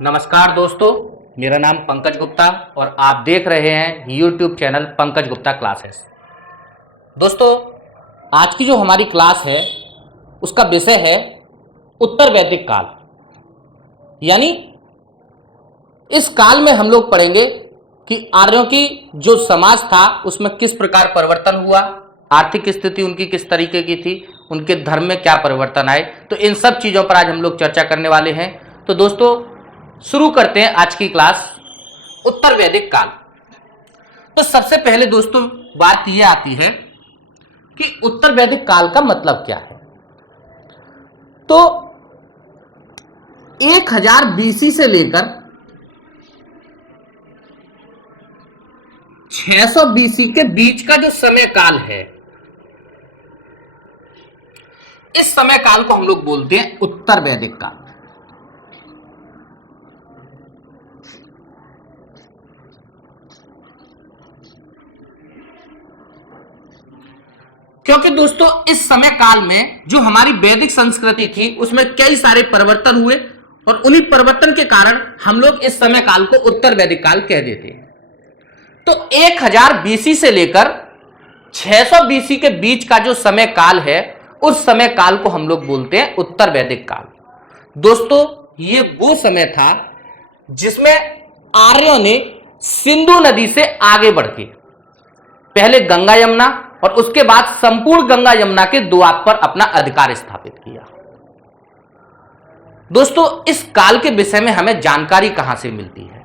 नमस्कार दोस्तों, मेरा नाम पंकज गुप्ता और आप देख रहे हैं YouTube channel Pankaj Gupta classes. दोस्तों, आज की जो हमारी क्लास है उसका विषय है उत्तर वैदिक काल। यानी इस काल में हम लोग पढ़ेंगे कि आर्यों की जो समाज था उसमें किस प्रकार परिवर्तन हुआ, आर्थिक स्थिति उनकी किस तरीके की थी, उनके धर्म में क्या परिवर्तन आए। तो इन सब चीज़ों पर आज हम लोग चर्चा करने वाले हैं। तो दोस्तों शुरू करते हैं आज की क्लास, उत्तर वैदिक काल। तो सबसे पहले दोस्तों बात यह आती है कि उत्तर वैदिक काल का मतलब क्या है। तो 1000 BC से लेकर 600 BC के बीच का जो समय काल है, इस समय काल को हम लोग बोलते हैं उत्तर वैदिक काल। क्योंकि दोस्तों इस समय काल में जो हमारी वैदिक संस्कृति थी उसमें कई सारे परिवर्तन हुए और उन्हीं परिवर्तन के कारण हम लोग इस समय काल को उत्तर वैदिक काल कह देते हैं। तो 1000 BC से लेकर 600 BC के बीच का जो समय काल है उस समय काल को हम लोग बोलते हैं उत्तर वैदिक काल। दोस्तों ये वो समय था जिसमें आर्यों ने सिंधु नदी से आगे बढ़ के पहले गंगा यमुना और उसके बाद संपूर्ण गंगा यमुना के द्वार पर अपना अधिकार स्थापित किया। दोस्तों इस काल के विषय में हमें जानकारी कहां से मिलती है?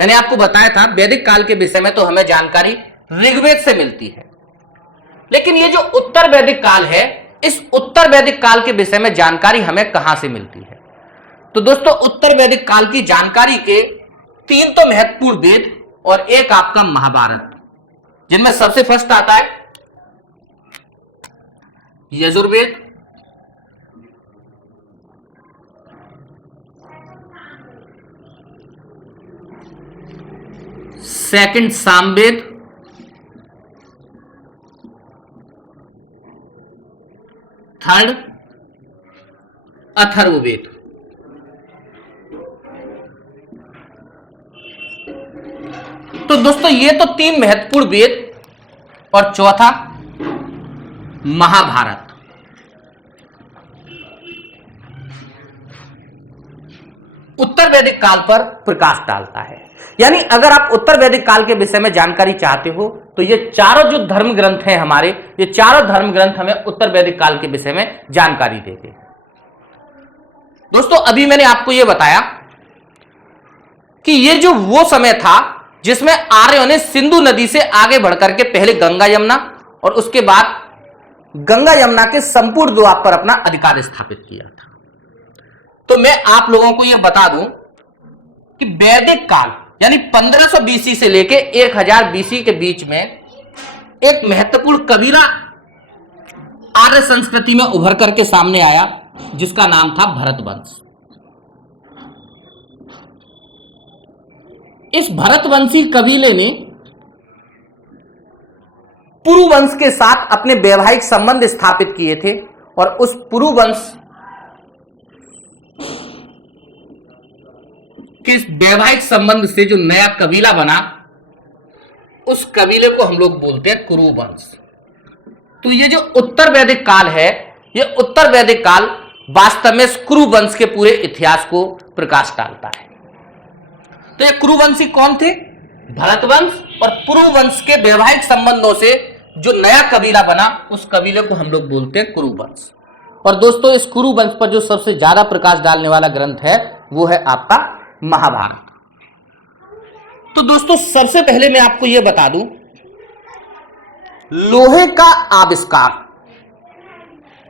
मैंने आपको बताया था वैदिक काल के विषय में तो हमें जानकारी ऋग्वेद से मिलती है, लेकिन ये जो उत्तर वैदिक काल है, इस उत्तर वैदिक काल के विषय में जानकारी हमें कहां से मिलती है? तो दोस्तों उत्तर वैदिक काल की जानकारी के 3 तो महत्वपूर्ण वेद और एक आपका महाभारत, जिनमें सबसे फर्स्ट आता है यजुर्वेद, सेकंड सामवेद, थर्ड अथर्ववेद। तो दोस्तों ये तो 3 महत्वपूर्ण वेद और चौथा महाभारत। उत्तर वैदिक काल पर प्रकाश डालता है। यानी अगर आप उत्तर वैदिक काल के विषय में जानकारी चाहते हो तो ये चारों जो धर्म ग्रंथ हैं हमारे, ये चारों धर्म ग्रंथ हमें उत्तर वैदिक काल के विषय में जानकारी देते हैं। दोस्तों अभी मैंने आपको यह बताया कि ये जो वो समय था जिसमें आर्यों ने सिंधु नदी से आगे बढ़कर के पहले गंगा यमुना और उसके बाद गंगा यमुना के संपूर्ण द्वार पर अपना अधिकार स्थापित किया था। तो मैं आप लोगों को यह बता दूं कि वैदिक काल यानी 1500 BC से लेके 1000 BC के बीच में एक महत्वपूर्ण कबीला आर्य संस्कृति में उभर करके सामने आया जिसका नाम था भरतवंश। इस भरतवंशी कबीले ने पुरु वंश के साथ अपने वैवाहिक संबंध स्थापित किए थे और उस पुरु वंश के वैवाहिक संबंध से जो नया कबीला बना उस कबीले को हम लोग बोलते हैं कुरु वंश। तो ये जो उत्तर वैदिक काल है, ये उत्तर वैदिक काल वास्तव में कुरु वंश के पूरे इतिहास को प्रकाश डालता है। तो ये कुरुवंशी कौन थे? भरतवंश और पुरु वंश के वैवाहिक संबंधों से जो नया कबीला बना उस कबीले को हम लोग बोलते हैं कुरुवंश। और दोस्तों इस कुरुवंश पर जो सबसे ज्यादा प्रकाश डालने वाला ग्रंथ है वो है आपका महाभारत। तो दोस्तों सबसे पहले मैं आपको यह बता दूं, लोहे का आविष्कार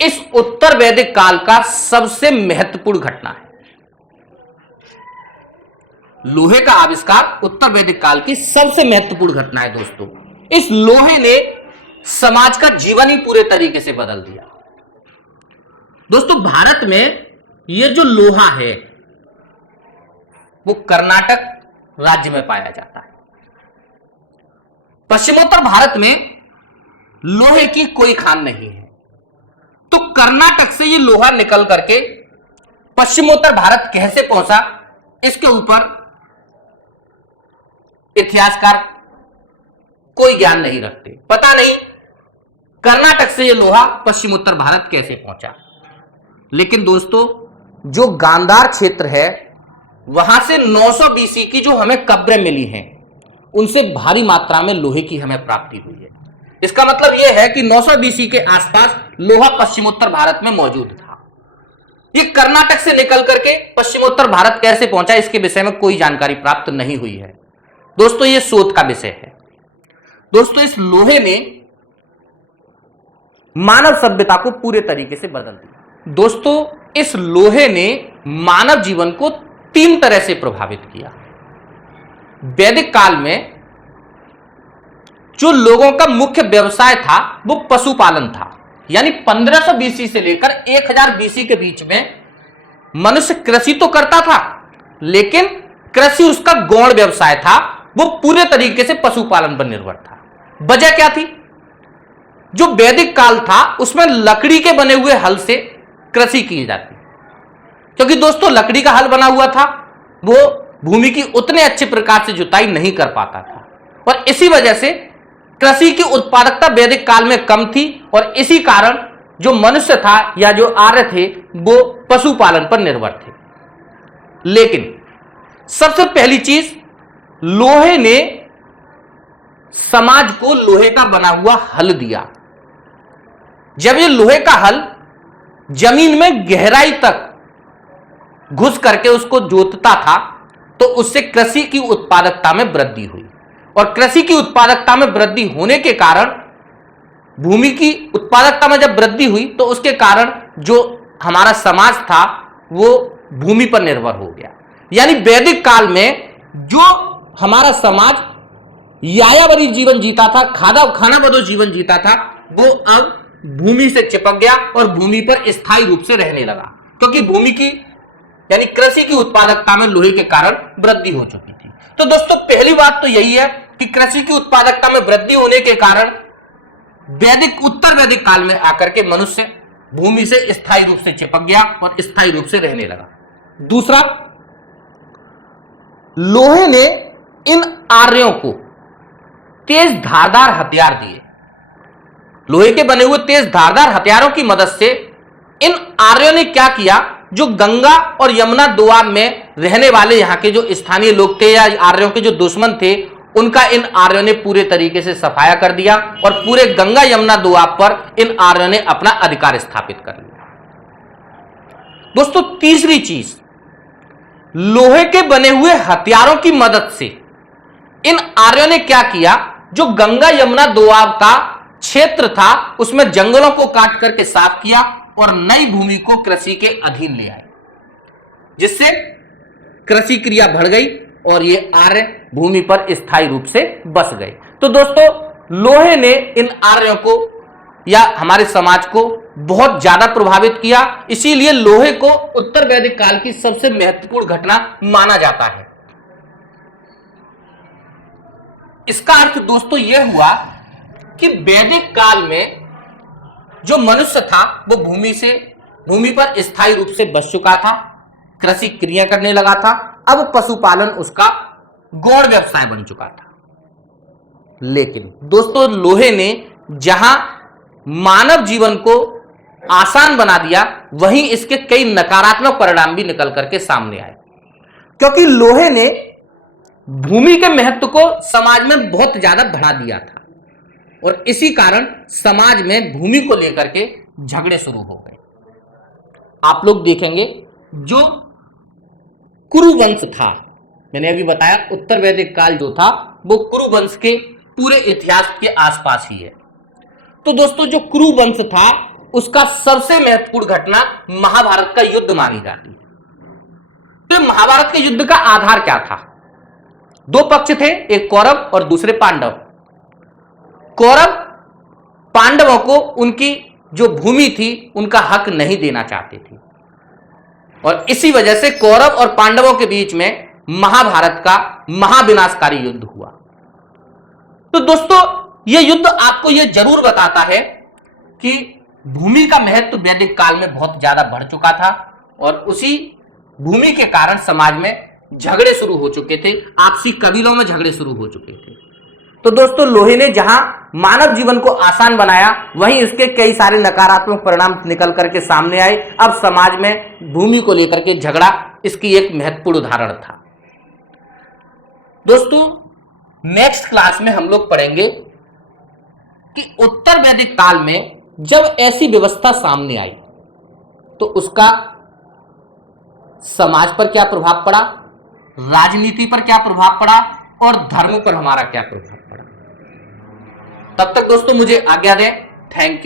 इस उत्तर वैदिक काल का सबसे महत्वपूर्ण घटना है। लोहे का आविष्कार उत्तर वैदिक काल की सबसे महत्वपूर्ण घटना है। दोस्तों इस लोहे ने समाज का जीवन ही पूरे तरीके से बदल दिया। दोस्तों भारत में यह जो लोहा है वो कर्नाटक राज्य में पाया जाता है। पश्चिमोत्तर भारत में लोहे की कोई खान नहीं है। तो कर्नाटक से ये लोहा निकल करके पश्चिमोत्तर भारत कैसे पहुंचा, इसके ऊपर इतिहासकार कोई ज्ञान नहीं रखते। पता नहीं कर्नाटक से यह लोहा पश्चिमोत्तर भारत कैसे पहुंचा। लेकिन दोस्तों, जो गांधार क्षेत्र है वहां से 900 बीसी की जो हमें कब्रें मिली हैं, उनसे भारी मात्रा में लोहे की हमें प्राप्ति हुई है। इसका मतलब यह है कि 900 बीसी के आसपास लोहा पश्चिमोत्तर भारत में मौजूद था। ये कर्नाटक से निकल करके पश्चिमोत्तर भारत कैसे पहुंचा, इसके विषय में कोई जानकारी प्राप्त नहीं हुई है। दोस्तों, यह शोध का विषय है। दोस्तों, इस लोहे ने मानव सभ्यता को पूरे तरीके से बदल दिया। दोस्तों, इस लोहे ने मानव जीवन को 3 तरह से प्रभावित किया। वैदिक काल में जो लोगों का मुख्य व्यवसाय था वो पशुपालन था, यानी 1500 बीसी से लेकर 1000 बीसी के बीच में मनुष्य कृषि तो करता था, लेकिन कृषि उसका गौण व्यवसाय था, वो पूरे तरीके से पशुपालन पर निर्भर था। वजह क्या थी? जो वैदिक काल था उसमें लकड़ी के बने हुए हल से कृषि की जाती, क्योंकि दोस्तों लकड़ी का हल बना हुआ था, वो भूमि की उतने अच्छे प्रकार से जुताई नहीं कर पाता था, और इसी वजह से कृषि की उत्पादकता वैदिक काल में कम थी, और इसी कारण जो मनुष्य था या जो आर्य थे वो पशुपालन पर निर्भर थे। लेकिन सबसे पहली चीज, लोहे ने समाज को लोहे का बना हुआ हल दिया। जब ये लोहे का हल जमीन में गहराई तक घुस करके उसको जोतता था, तो उससे कृषि की उत्पादकता में वृद्धि हुई, और कृषि की उत्पादकता में वृद्धि होने के कारण, भूमि की उत्पादकता में जब वृद्धि हुई तो उसके कारण जो हमारा समाज था वो भूमि पर निर्भर हो गया। यानी वैदिक काल में जो हमारा समाज यायावरी जीवन जीता था, खाना बदो जीवन जीता था, वो अब भूमि से चिपक गया और भूमि पर स्थायी रूप से रहने लगा, क्योंकि भूमि की यानी कृषि की उत्पादकता में लोहे के कारण वृद्धि हो चुकी थी। तो दोस्तों, पहली बात तो यही है कि कृषि की उत्पादकता में वृद्धि होने के कारण उत्तर वैदिक काल में आकर के मनुष्य भूमि से स्थायी रूप से चिपक गया और स्थायी रूप से रहने लगा। दूसरा, लोहे ने इन आर्यों को तेज धारदार हथियार दिए। लोहे के बने हुए तेज धारदार हथियारों की मदद से इन आर्यों ने क्या किया, जो गंगा और यमुना दोआब में रहने वाले यहाँ के जो स्थानीय लोग थे या आर्यों के जो दुश्मन थे, उनका इन आर्यों ने पूरे तरीके से सफाया कर दिया, और पूरे गंगा यमुना दोआब पर इन आर्यों ने अपना अधिकार स्थापित कर लिया। दोस्तों, तीसरी चीज, लोहे के बने हुए हथियारों की मदद से इन आर्यों ने क्या किया, जो गंगा यमुना दोआब का क्षेत्र था उसमें जंगलों को काट करके साफ किया और नई भूमि को कृषि के अधीन ले आए, जिससे कृषि क्रिया बढ़ गई और ये आर्य भूमि पर स्थायी रूप से बस गए। तो दोस्तों, लोहे ने इन आर्यों को या हमारे समाज को बहुत ज्यादा प्रभावित किया, इसीलिए लोहे को उत्तर वैदिक काल की सबसे महत्वपूर्ण घटना माना जाता है। इसका अर्थ दोस्तों यह हुआ कि वैदिक काल में जो मनुष्य था वो भूमि पर स्थायी रूप से बस चुका था, कृषि क्रिया करने लगा था, अब पशुपालन उसका गौण व्यवसाय बन चुका था। लेकिन दोस्तों, लोहे ने जहां मानव जीवन को आसान बना दिया, वहीं इसके कई नकारात्मक परिणाम भी निकल करके सामने आए, क्योंकि लोहे ने भूमि के महत्व को समाज में बहुत ज्यादा बढ़ा दिया था, और इसी कारण समाज में भूमि को लेकर के झगड़े शुरू हो गए। आप लोग देखेंगे, जो कुरु वंश था, मैंने अभी बताया उत्तर वैदिक काल जो था वो कुरु वंश के पूरे इतिहास के आसपास ही है। तो दोस्तों, जो कुरु वंश था उसका सबसे महत्वपूर्ण घटना महाभारत का युद्ध मानी जाती है। तो महाभारत के युद्ध का आधार क्या था? 2 पक्ष थे, एक कौरव और दूसरे पांडव। कौरव पांडवों को उनकी जो भूमि थी उनका हक नहीं देना चाहते थे, और इसी वजह से कौरव और पांडवों के बीच में महाभारत का महाविनाशकारी युद्ध हुआ। तो दोस्तों, यह युद्ध आपको यह जरूर बताता है कि भूमि का महत्व वैदिक काल में बहुत ज्यादा बढ़ चुका था, और उसी भूमि के कारण समाज में झगड़े शुरू हो चुके थे, आपसी कबीलों में झगड़े शुरू हो चुके थे। तो दोस्तों लोहे ने जहां मानव जीवन को आसान बनाया, वहीं उसके कई सारे नकारात्मक परिणाम निकल करके सामने आए। अब समाज में भूमि को लेकर के झगड़ा इसकी एक महत्वपूर्ण उदाहरण था। दोस्तों नेक्स्ट क्लास में हम लोग पढ़ेंगे कि उत्तर वैदिक काल में जब ऐसी व्यवस्था सामने आई तो उसका समाज पर क्या प्रभाव पड़ा, राजनीति पर क्या प्रभाव पड़ा और धर्म पर हमारा क्या प्रभाव पड़ा। तब तक दोस्तों मुझे आज्ञा दें। Thank you.